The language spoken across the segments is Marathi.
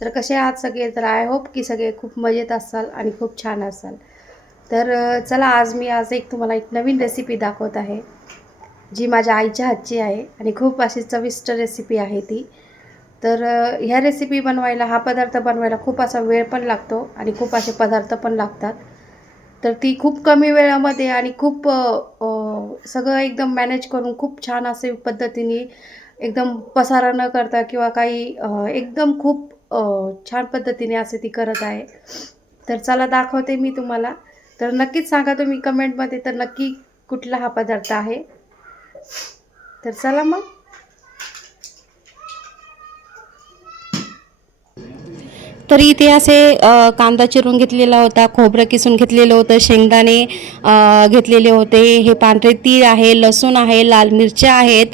तर कसे आहात सगळे? तर आय होप की सगळे खूप मजेत असाल आणि खूप छान असाल. तर चला आज एक तुम्हाला एक नवीन रेसिपी दाखवत आहे, जी माझ्या आईच्या हातची आहे आणि खूप अशी चविष्ट रेसिपी आहे ती. तर ह्या रेसिपी बनवायला, हा पदार्थ बनवायला खूप असा वेळ पण लागतो आणि खूप असे पदार्थ पण लागतात. तर ती खूप कमी वेळामध्ये आणि खूप सगळं एकदम मॅनेज करून खूप छान असे पद्धतीने एकदम पसारा न करता किंवा काही एकदम खूप छान पद्धतीने असे ती करत आहे. तर चला दाखवते मी तुम्हाला. तर नक्कीच सांगा तुम्ही कमेंटमध्ये तर नक्की कुठला हा पदार्थ आहे. तर चला मग. तर इथे असे कांदा चिरून घेतलेला होता, खोबरं किसून घेतलेलं होतं, शेंगदाणे घेतलेले होते, हे पांढरे तीळ आहे, लसूण आहे, लाल मिरच्या आहेत,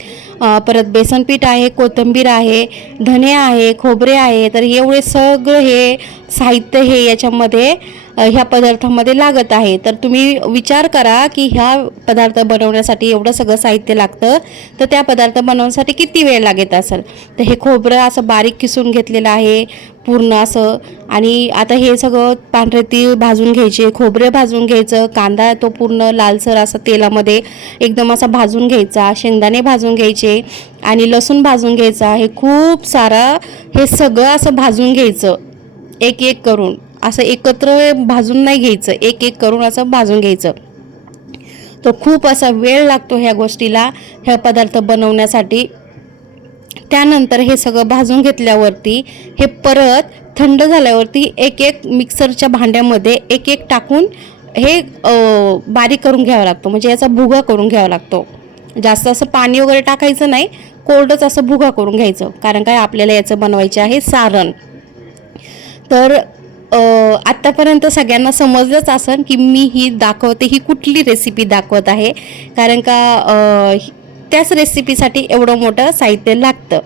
परत बेसन पीठ आहे, कोथिंबीर आहे, धने आहे, खोबरे आहे. तर एवढे सगळं हे साहित्य हे याच्यामध्ये ह्या पदार्थामध्ये लागत आहे. तर तुम्ही विचार करा की ह्या पदार्थ बनवण्यासाठी एवढं सगळं साहित्य लागतं, तर त्या पदार्थ बनवण्यासाठी किती वेळ लागत असेल. तर हे खोबरं असं बारीक किसून घेतलेलं आहे पूर्ण असं. आणि आता हे सगळं पांढरे तीळ भाजून घ्यायचे, खोबरे भाजून घ्यायचं, कांदा तो पूर्ण लालसर असं तेलामध्ये एकदम असा भाजून घ्यायचा, शेंगदाणे भाजून घ्यायचे आणि लसूण भाजून घ्यायचा. हे खूप सारं हे सगळं असं भाजून घ्यायचं, एक एक करून असं एकत्र भाजून नाही घ्यायचं, एक एक करून असं भाजून घ्यायचं. तर खूप असा वेळ लागतो ह्या गोष्टीला, ह्या पदार्थ बनवण्यासाठी. त्यानंतर हे सगळं भाजून घेतल्यावरती हे परत थंड झाल्यावरती एक एक मिक्सरच्या भांड्यामध्ये एक एक टाकून हे बारीक करून घ्यावं लागतं, म्हणजे याचा भुगा करून घ्यावा लागतो. जास्त असं पाणी वगैरे टाकायचं नाही, कोरडंच असं भुगा करून घ्यायचं, कारण काय आपल्याला याचं बनवायचे आहे सारण. तर आत्तापर्यंत सगळ्यांना समजलंच असेल की मी ही दाखवते ही कुठली रेसिपी दाखवत आहे, कारण का त्याच रेसिपीसाठी एवढं मोठं साहित्य लागतं.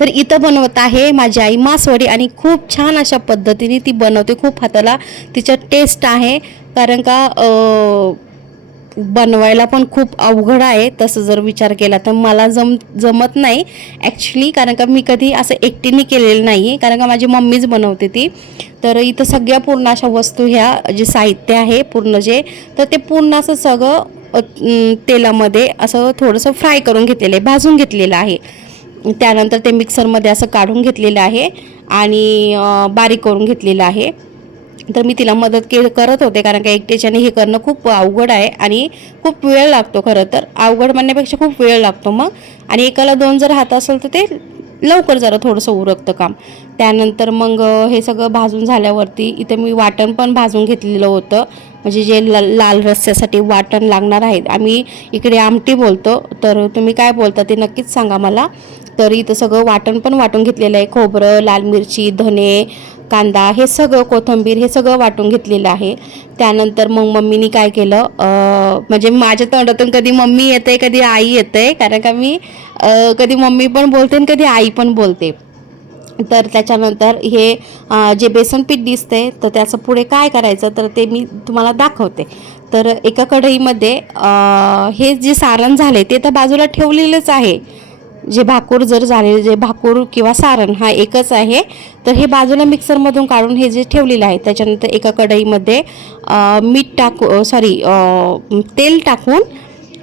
तर इथं बनवत आहे माझी आई मासवडी आणि खूप छान अशा पद्धतीने ती बनवते. खूप हाताला तिच्या टेस्ट आहे, कारण का बनवायला पण खूप अवघड आहे तसं जर विचार केला तर. मला जमत नाही ॲक्च्युली, कारण का मी कधी असं एकटीने केलेलं नाही, कारण का माझी मम्मीच बनवते ती. तर इथं सगळ्या पूर्ण अशा वस्तू ह्या जे साहित्य आहे पूर्ण जे, तर ते पूर्ण असं सगळं तेलामध्ये असं थोडंसं फ्राय करून घेतलेलं आहे, भाजून घेतलेलं आहे. त्यानंतर ते मिक्सरमध्ये असं काढून घेतलेलं आहे आणि बारीक करून घेतलेलं आहे. तर मी तिला मदत करत होते, कारण का एकट्याच्याने हे करणं खूप अवघड आहे आणि खूप वेळ लागतो. खरं तर अवघड म्हणण्यापेक्षा खूप वेळ लागतो मग. आणि एकाला दोन जर हात असेल तर ते लवकर जरा थोडंसं उरकतं काम. त्यानंतर मग हे सगळं भाजून झाल्यावरती इथं मी वाटण पण भाजून घेतलेलं होतं, म्हणजे जे लाल रस्स्यासाठी वाटण लागणार आहे. आम्ही इकडे आमटी बोलतो, तर तुम्ही काय बोलता ते नक्कीच सांगा मला. तर इथं सगळं वाटण पण वाटून घेतलेलं आहे, खोबरं, लाल मिरची, धने, कांदा, हे सगळं, कोथिंबीर, हे सगळं वाटून घेतलेलं आहे. त्यानंतर मग मम्मीनी काय केलं, म्हणजे माझ्या तोंडातून कधी मम्मी येते कधी आई येते, कारण का मी कधी मम्मी पण बोलते आणि कधी आई पण बोलते. तर त्याच्यानंतर हे जे बेसन पीठ दिसते तर त्याचं पुढे काय करायचं तर ते मी तुम्हाला दाखवते. तर एका कढईमध्ये हे जे सारण झाले ते तर बाजूला ठेवलेलंच आहे. जे भाकूर जर झाले, जे भाकूर किंवा सारण हा एकच आहे, तर हे बाजूला मिक्सरमधून काढून हे जे ठेवलेलं आहे. त्याच्यानंतर एका कढईमध्ये तेल टाकून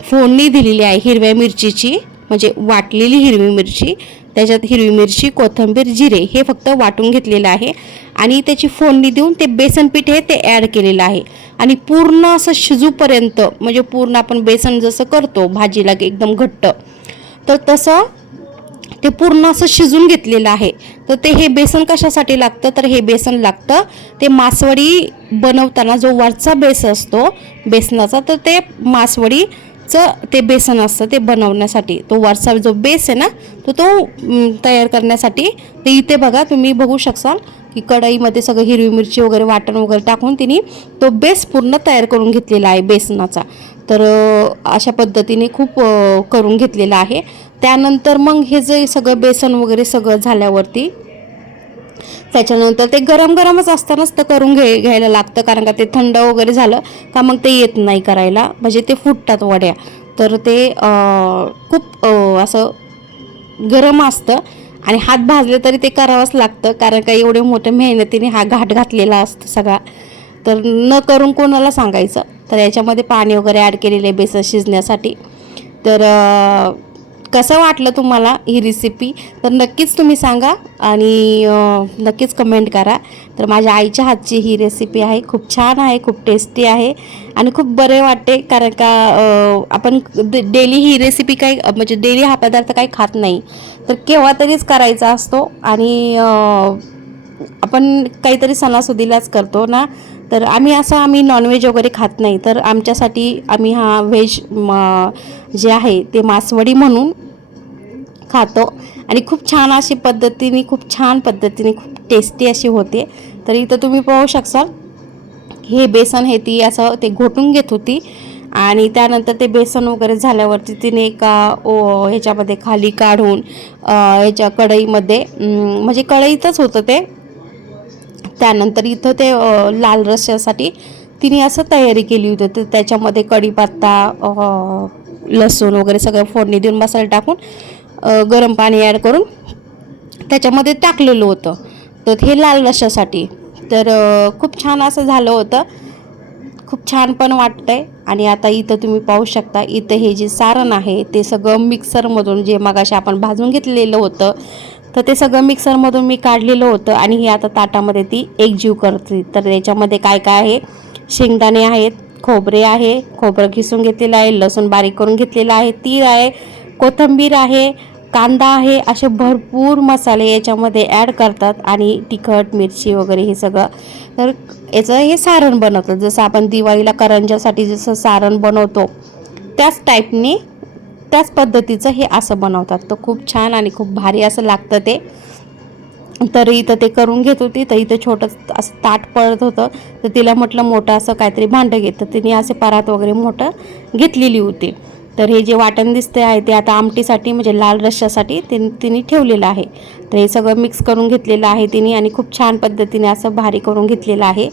फोडणी दिलेली आहे हिरव्या मिरचीची, म्हणजे वाटलेली हिरवी मिरची. त्याच्यात हिरवी मिरची, कोथिंबीर, जिरे हे फक्त वाटून घेतलेलं आहे आणि त्याची फोडणी देऊन ते बेसन पीठ आहे ते ॲड केलेलं आहे. आणि पूर्ण असं शिजूपर्यंत, म्हणजे पूर्ण आपण बेसन जसं करतो भाजीला एकदम घट्ट, तर तसं ते पूर्ण असं शिजून घेतलेलं आहे. तर ते हे बेसन कशासाठी लागतं तर हे बेसन लागतं ते मासवडी बनवताना जो वरचा बेस असतो बेसनाचा, तर ते मासवडीचं ते बेसन असतं ते बनवण्यासाठी. तो वरचा जो बेस आहे ना, तो तयार करण्यासाठी. ते इथे बघा, तुम्ही बघू शकाल की कढईमध्ये सगळं हिरवी मिरची वगैरे वाटण वगैरे टाकून तिने तो बेस पूर्ण तयार करून घेतलेला आहे बेसनाचा. तर अशा पद्धतीने खूप करून घेतलेलं आहे. त्यानंतर मग हे जे सगळं बेसन वगैरे सगळं झाल्यावरती त्याच्यानंतर ते गरम गरमच असतानाच तर करून घ्यायला लागतं, कारण का ते थंड वगैरे झालं का मग ते येत नाही करायला, म्हणजे ते फुटतात वड्या. तर ते खूप असं गरम असतं आणि हात भाजले तरी ते करावंच लागतं, कारण का एवढे मोठ्या मेहनतीने हा घाट घातलेला असतो सगळा. तर न करून कोणाला सांगायचं. तर याच्यामध्ये पाणी वगैरे ॲड केलेलं आहे बेसन शिजण्यासाठी. तर कसं वाटलं तुम्हाला ही रेसिपी, तर नक्कीच तुम्ही सांगा आणि नक्कीच कमेंट करा. तर माझ्या आईच्या हातची ही रेसिपी आहे, खूप छान आहे, खूप टेस्टी आहे आणि खूप बरे वाटते, कारण का आपण डेली ही रेसिपी काही म्हणजे डेली हा पदार्थ काही खात नाही, तर केव्हा तरीच करायचा असतो आणि आपण काहीतरी सणासुदीलाच करतो ना. तर आम्ही नॉनव्हेज वगैरे खात नाही, तर आमच्यासाठी आम्ही हा व्हेज जे आहे ते मासवडी म्हणून खातो आणि खूप छान अशी पद्धतीने, खूप छान पद्धतीने, खूप टेस्टी अशी होते. तर इथं तुम्ही पाहू शकता हे बेसन हे ती असं ते घोटून घेत होती आणि त्यानंतर ते बेसन वगैरे झाल्यावरती तिने एका ह्याच्यामध्ये खाली काढून ह्याच्या कढईमध्ये म्हणजे कढईतच होतं ते. त्यानंतर इथं ते लाल रश्श्यासाठी तिने असं तयारी केली होती. तर त्याच्यामध्ये कढीपत्ता, लसूण वगैरे सगळं फोडणी देऊन मसाला टाकून गरम पाणी ॲड करून त्याच्यामध्ये टाकलेलं होतं. तर हे लाल रश्श्यासाठी. तर खूप छान असं झालं होतं, खूप छान पण वाटतंय. आणि आता इथं तुम्ही पाहू शकता, इथं हे जे सारण आहे ते सगळं मिक्सरमधून जे मगाशी आपण भाजून घेतलेलं होतं, तर ते सगळं मिक्सरमधून मी काढलेलं होतं आणि ही आता ताटामध्ये ती एकजीव करते. तर याच्यामध्ये काय काय आहे, शेंगदाणे आहेत, खोबरे आहे, खोबरं किसून घेतलेलं आहे, लसूण बारीक करून घेतलेलं आहे, तीळ आहे, कोथिंबीर आहे, कांदा आहे, असे भरपूर मसाले याच्यामध्ये ॲड करतात आणि तिखट मिरची वगैरे हे सगळं. तर याचं हे सारण बनवतं, जसं आपण दिवाळीला करंजासाठी जसं सारण बनवतो त्याच टाईपने, त्याच पद्धतीचं हे असं बनवतात. तर खूप छान आणि खूप भारी असं लागतं ते. तर इथं ते करून घेत होती, तर इथं छोटं असं ताट पडत होतं, तर तिला म्हटलं मोठं असं काहीतरी भांडं घे. तर तिने असे परात वगैरे मोठं घेतलेली होती. तर हे जे वाटण दिसते आहे ते आता आमटीसाठी म्हणजे लाल रश्श्यासाठी तिने ठेवलेलं आहे. तर हे सगळं मिक्स करून घेतलेलं आहे तिने आणि खूप छान पद्धतीने असं भारी करून घेतलेलं आहे.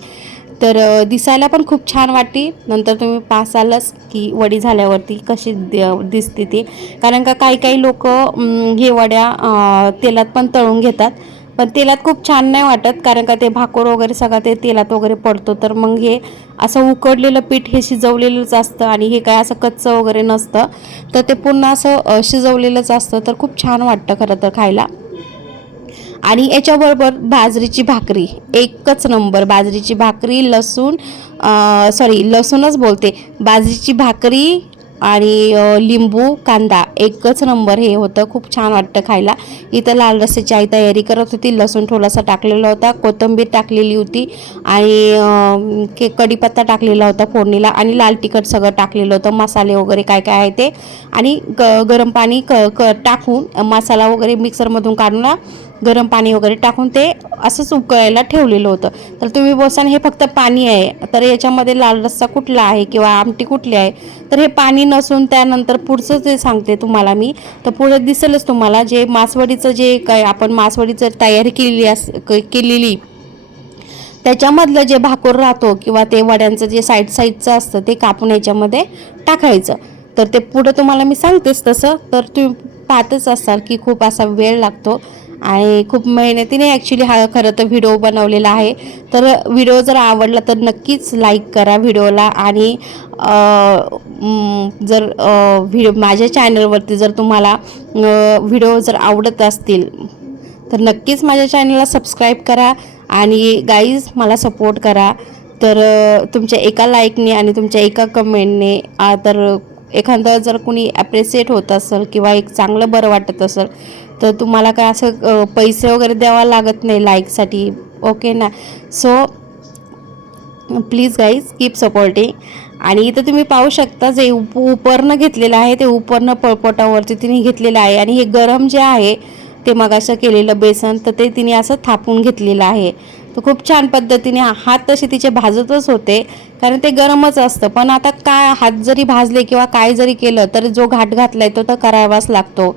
तर दिसायला पण खूप छान वाटते. नंतर तुम्ही पासालच की वडी झाल्यावरती कशी दिसते ती, कारण का काही काही लोक हे वड्या तेलात पण तळून घेतात, पण तेलात खूप छान नाही वाटत, कारण का ते भाकोर वगैरे सगळं ते तेलात वगैरे पडतो. तर मग हे असं उकडलेलं पीठ हे शिजवलेलंच असतं आणि हे काय असं कच्चं वगैरे नसतं, तर ते पुन्हा असं शिजवलेलंच असतं. तर खूप छान वाटतं खरं तर खायला. आणि याच्याबरोबर बाजरीची भाकरी एकच नंबर. बाजरीची भाकरी, लसूणच बोलते, बाजरीची भाकरी आणि लिंबू कांदा एकच नंबर हे होतं. खूप छान वाटतं खायला. इथं लाल रस्स्याची आई तयारी करत होती. लसूण थोडासा टाकलेला होता, कोथिंबीर टाकलेली होती आणि कढीपत्ता टाकलेला होता फोडणीला आणि लाल तिखट सगळं टाकलेलं होतं, मसाले वगैरे काय काय आहे ते. आणि गरम पाणी टाकून मसाला वगैरे मिक्सरमधून काढून गरम पाणी वगैरे टाकून ते असंच उकळायला ठेवलेलं होतं. तर तुम्ही बोलसान हे फक्त पाणी आहे, तर याच्यामध्ये लाल रस्सा कुठला आहे किंवा आमटी कुठली आहे, तर हे पाणी नसून त्यानंतर पुढचं जे सांगते तुम्हाला मी, तर पुढं दिसेलच तुम्हाला जे मासवडीचं जे काय आपण मासवडीचं तयारी केलेली त्याच्यामधलं जे भाकूर राहतो किंवा ते वड्यांचं जे साईडचं असतं ते कापून याच्यामध्ये टाकायचं. तर ते पुढं तुम्हाला मी सांगतेच तसं. तर तुम्ही पाहतच असाल की खूप असा वेळ लागतो आणि खूप मेहनतीने ॲक्च्युली हा खरं तर व्हिडिओ बनवलेला आहे. तर व्हिडिओ जर आवडला तर नक्कीच लाईक करा व्हिडिओला आणि जर व्हिडिओ माझ्या चॅनलवरती जर तुम्हाला व्हिडिओ जर आवडत असतील तर नक्कीच माझ्या चॅनलला सबस्क्राईब करा आणि गाईज मला सपोर्ट करा. तर तुमच्या एका लाईकने आणि तुमच्या एका कमेंटने तर एखादं जर कुणी ॲप्रिशिएट होत असेल किंवा एक चांगलं बरं वाटत असेल तर तुम्हाला काय असं पैसे वगैरे द्यावा लागत नाही लाईकसाठी, ओके ना. So please guys keep supporting. आणि इथं तुम्ही पाहू शकता जे उपरणं घेतलेलं आहे ते उपरणं पळपोटावरती तिने घेतलेलं आहे आणि हे गरम जे आहे ते मगाशी केलेलं बेसन तर ते तिने असं थापून घेतलेलं आहे. तर खूप छान पद्धतीने हात तसे तिचे भाजतच होते, कारण ते गरमच असतं. पण आता काय हात जरी भाजले किंवा काय जरी केलं तर जो घाट घातलाय तो तर करावाच लागतो,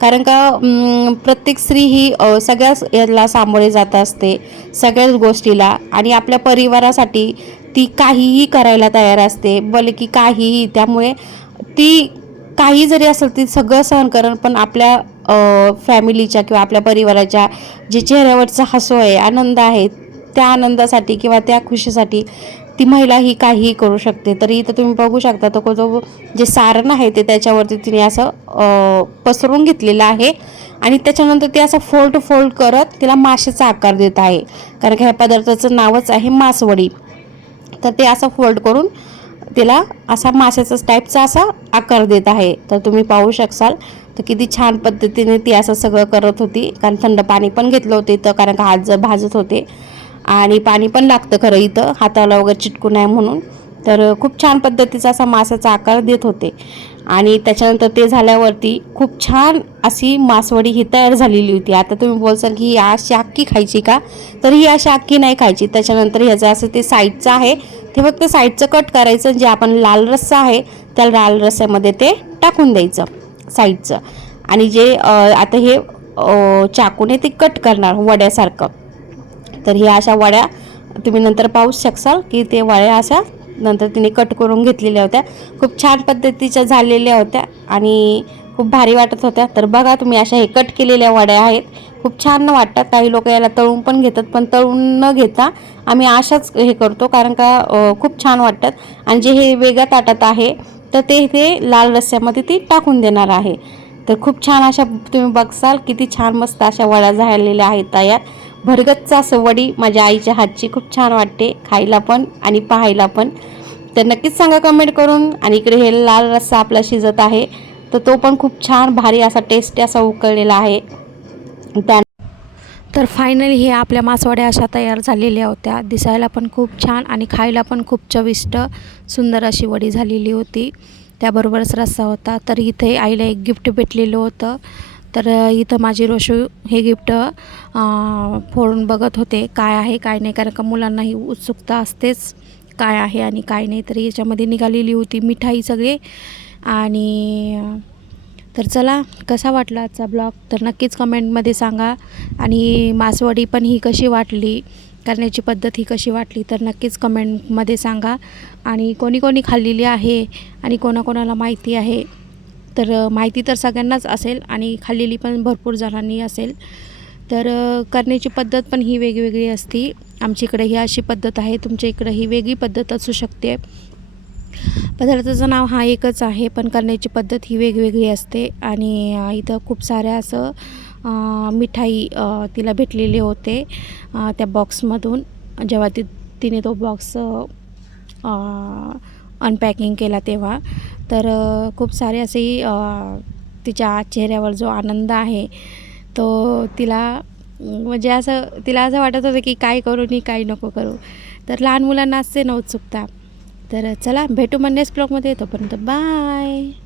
कारण का प्रत्येक स्त्री ही सगळ्याच याला सामोरे जात असते, सगळ्याच गोष्टीला, आणि आपल्या परिवारासाठी ती काहीही करायला तयार असते, भले की काहीही. त्यामुळे ती काही जरी असेल ती सगळं सहन करण, पण आपल्या फॅमिलीच्या किंवा आपल्या परिवाराच्या जे चेहऱ्यावरचा हसू आहे, आनंद आहे, त्या आनंदासाठी किंवा त्या खुशीसाठी ती महिला ही काहीही करू शकते. तरी इथं तुम्ही बघू शकता तो जे सारण आहे ते त्याच्यावरती तिने असं पसरून घेतलेलं आहे आणि त्याच्यानंतर ते असं फोल्ड करत तिला माशाचा आकार देत आहे, कारण की ह्या पदार्थाचं नावच आहे मासवडी. तर ते असं फोल्ड करून तिला असा माशाचा टाईपचा असा आकार देत आहे. तर तुम्ही पाहू शकाल तर किती छान पद्धतीने ती असं सगळं करत होती, कारण थंड पाणी पण घेतलं होतं इथं, कारण का हात जर भाजत होते आणि पाणी पण लागतं खरं इथं हाताला वगैरे चिटकू नये म्हणून. तर खूप छान पद्धतीचा असा माशाचा आकार देत होते आणि त्याच्यानंतर ते झाल्यावरती खूप छान अशी मासवडी ही तयार झालेली होती. आता तुम्ही बोलसाल की ही अशी अख्खी खायची का, तर ही अशी अख्खी नाही खायची. त्याच्यानंतर ह्याचं असं ते साईडचं आहे ते फक्त साईडचं कट करायचं, जे आपण लाल रस्सा आहे त्या लाल रस्स्यामध्ये ते टाकून द्यायचं साईडचं, आणि जे आता हे चाकूने ते कट करणार वड्यासारखं. तर ह्या अशा वड्या तुम्ही नंतर पाहू शकाल की ते वड्या अशा नंतर तिने कट करून घेतलेल्या होत्या, खूप छान पद्धतीच्या झालेल्या होत्या आणि खूप भारी वाटत होत्या. तर बघा तुम्ही अशा हे कट केलेल्या वड्या आहेत, खूप छान वाटतात. काही लोक याला तळून पण घेतात, पण तळून न घेता आम्ही अशाच हे करतो, कारण का खूप छान वाटतात. आणि जे हे वेगळ्या ताटात आहे तर ते लाल रस्स्यामध्ये ती टाकून देणार आहे. तर खूप छान अशा तुम्ही बघसाल किती छान मस्त अशा वड्या झालेल्या आहेत तयार. भरगच्च असं वडी माझ्या आईच्या हातची खूप छान वाटते खायला पण आणि पाहायला पण. तर नक्कीच सांगा कमेंट करून. आणि इकडे हे लाल रस्सा आपला शिजत आहे, तर तो पण खूप छान भारी असा टेस्टी असा उकळलेला आहे. तर फायनली हे आपल्या मासवड्या अशा तयार झालेल्या होत्या, दिसायला पण खूप छान आणि खायला पण खूप चविष्ट सुंदर अशी वडी झालेली होती. त्याबरोबरच रस्सा होता. तर इथे आईला एक गिफ्ट भेटलेलं होतं. तर इथं माझी रोशू हे गिफ्ट फोडून बघत होते काय आहे काय नाही, कारण का मुलांनाही उत्सुकता असतेच काय आहे आणि काय नाही. तर याच्यामध्ये निघालेली होती मिठाई सगळे. आणि तर चला, कसा वाटला आजचा ब्लॉग तर नक्कीच कमेंटमध्ये सांगा. आणि मासवडी पण ही कशी वाटली, करण्याची पद्धत ही कशी वाटली तर नक्कीच कमेंटमध्ये सांगा. आणि कोणी कोणी खाल्लेली आहे आणि कोणाकोणाला माहिती आहे, तर माहिती तर सगळ्यांनाच असेल आणि खाल्लेली पण भरपूर जणांनी असेल. तर करण्याची पद्धत पण ही वेगवेगळी असते. आमच्या इकडे ही अशी पद्धत आहे, तुमच्या इकडे ही वेगळी पद्धत असू शकते. पदार्थाचं नाव हा एकच आहे, पण करण्याची पद्धत ही वेगवेगळी असते. आणि इथं खूप साऱ्या असं मिठाई तिला भेटलेले होते त्या बॉक्समधून, जेव्हा तिने तो बॉक्स अनपॅकिंग केला तेव्हा. तर खूप सारे असे तिच्या चेहऱ्यावर जो आनंद आहे तो तिला म्हणजे तिला असं वाटत होतं की काय करू आणि काय नको करू. तर लहान मुलांना असते ना उत्सुकता. तर चला भेटू नेक्स्ट ब्लॉगमध्ये, तोपर्यंत बाय.